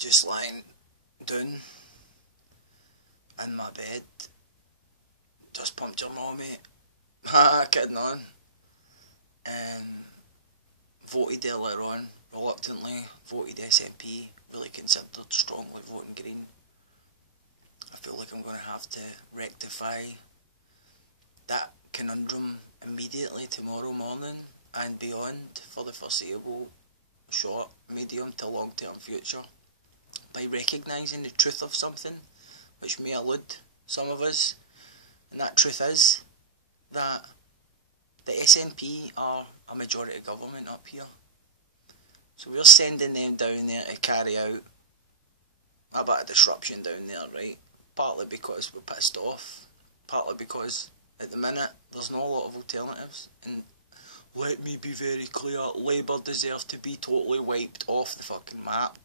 just lying down in my bed, just pumped your mom, mate. Haha, kidding on. Voted earlier on, reluctantly voted SNP, really considered strongly voting Green. I feel like I'm going to have to rectify that conundrum immediately tomorrow morning and beyond for the foreseeable short, medium to long term future by recognising the truth of something which may elude some of us, and that truth is that the SNP are a majority government up here. So we're sending them down there to carry out a bit of disruption down there, right? Partly because we're pissed off, partly because at the minute there's not a lot of alternatives. And let me be very clear, Labour deserve to be totally wiped off the fucking map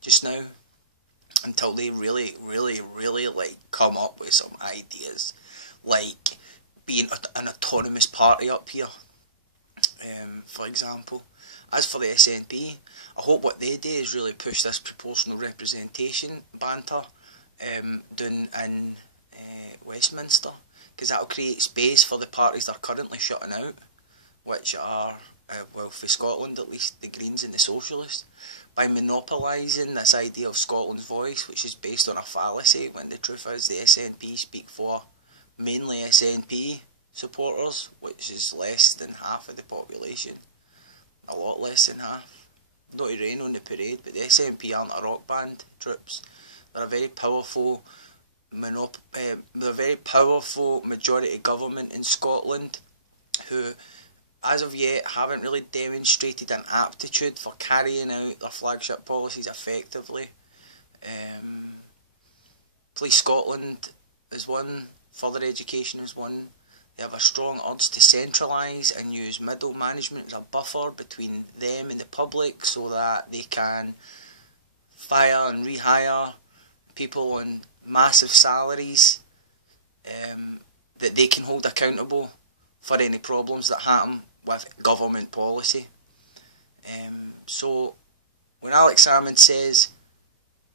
just now, until they really like come up with some ideas, like being an autonomous party up here, for example. As for the SNP, I hope what they do is really push this proportional representation banter down in Westminster, because that'll create space for the parties that are currently shutting out, which are, well, for Scotland at least, the Greens and the Socialists, by monopolising this idea of Scotland's voice, which is based on a fallacy, when the truth is the SNP speak for mainly SNP supporters, which is less than half of the population. A lot less than half. Not to rain on the parade, but the SNP aren't a rock band, troops. They're a very powerful majority government in Scotland who, as of yet, haven't really demonstrated an aptitude for carrying out their flagship policies effectively. Police Scotland is one, further education is one. They have a strong urge to centralise and use middle management as a buffer between them and the public so that they can fire and rehire people on massive salaries that they can hold accountable for any problems that happen with government policy. So when Alex Salmond says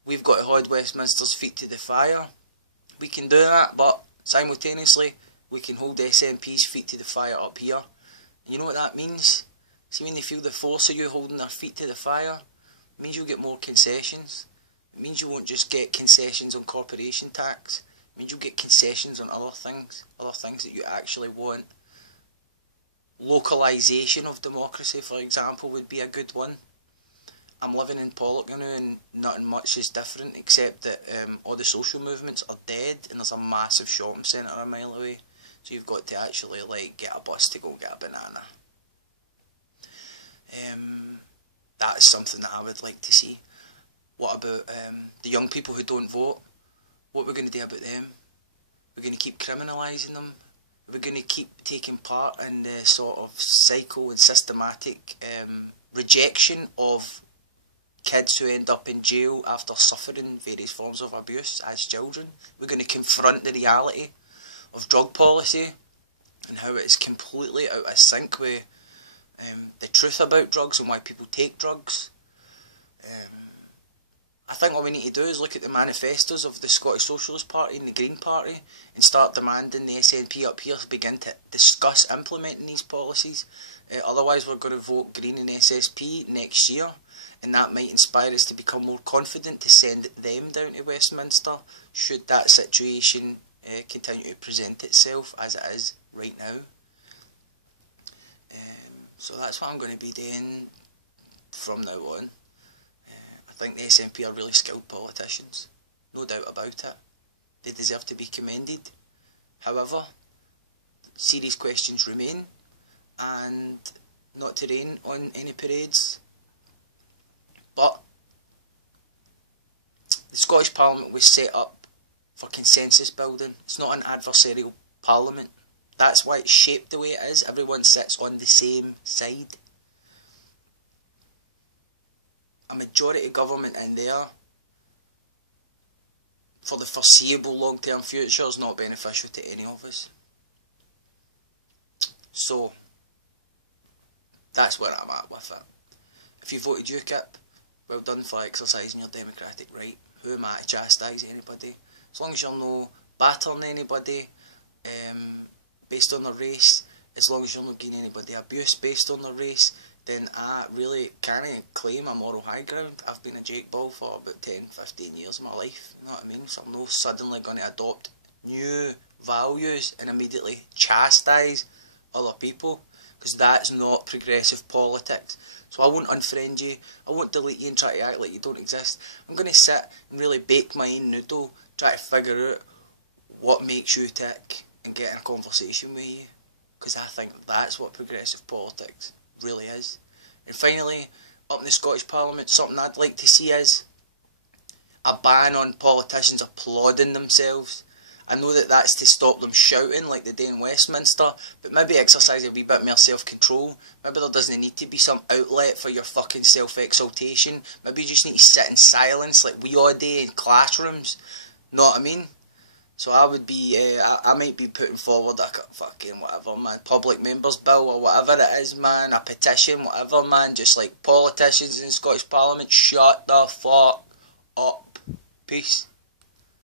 we've got to hold Westminster's feet to the fire, we can do that, but simultaneously we can hold SNP's feet to the fire up here. You know what that means? See, when they feel the force of you holding their feet to the fire, it means you'll get more concessions. It means you won't just get concessions on corporation tax. It means you'll get concessions on other things that you actually want. Localisation of democracy, for example, would be a good one. I'm living in Pollok now and nothing much is different except that all the social movements are dead and there's a massive shopping centre a mile away. So you've got to actually like get a bus to go get a banana. That is something that I would like to see. What about the young people who don't vote? What are we going to do about them? We're going to keep criminalising them? We're going to keep taking part in the sort of cycle and systematic rejection of kids who end up in jail after suffering various forms of abuse as children. We're going to confront the reality of drug policy and how it's completely out of sync with the truth about drugs and why people take drugs. I think what we need to do is look at the manifestos of the Scottish Socialist Party and the Green Party and start demanding the SNP up here to begin to discuss implementing these policies. Otherwise we're going to vote Green and SSP next year, and that might inspire us to become more confident to send them down to Westminster should that situation continue to present itself as it is right now. So that's what I'm going to be doing from now on. I think the SNP are really skilled politicians, no doubt about it. They deserve to be commended. However, serious questions remain, and not to rain on any parades, but the Scottish Parliament was set up for consensus building. It's not an adversarial parliament. That's why it's shaped the way it is. Everyone sits on the same side. A majority government in there for the foreseeable long-term future is not beneficial to any of us. So that's where I'm at with it. If you voted UKIP, well done for exercising your democratic right. Who am I to chastise anybody? As long as you're not battering anybody based on their race, as long as you're not giving anybody abuse based on their race, then I really can't claim a moral high ground. I've been a Jake Ball for about 10, 15 years of my life, you know what I mean? So I'm not suddenly going to adopt new values and immediately chastise other people, because that's not progressive politics. So I won't unfriend you, I won't delete you and try to act like you don't exist. I'm going to sit and really bake my own noodle, try to figure out what makes you tick and get in a conversation with you, because I think that's what progressive politics really is. And finally, up in the Scottish Parliament, something I'd like to see is a ban on politicians applauding themselves. I know that that's to stop them shouting like they do in Westminster, but maybe exercise a wee bit more self-control. Maybe there doesn't need to be some outlet for your fucking self-exaltation. Maybe you just need to sit in silence like we all do in classrooms. Know what I mean? So I would be, I might be putting forward a fucking whatever, man, public members bill or whatever it is, man, a petition, whatever, man, just like politicians in Scottish Parliament, shut the fuck up. Peace.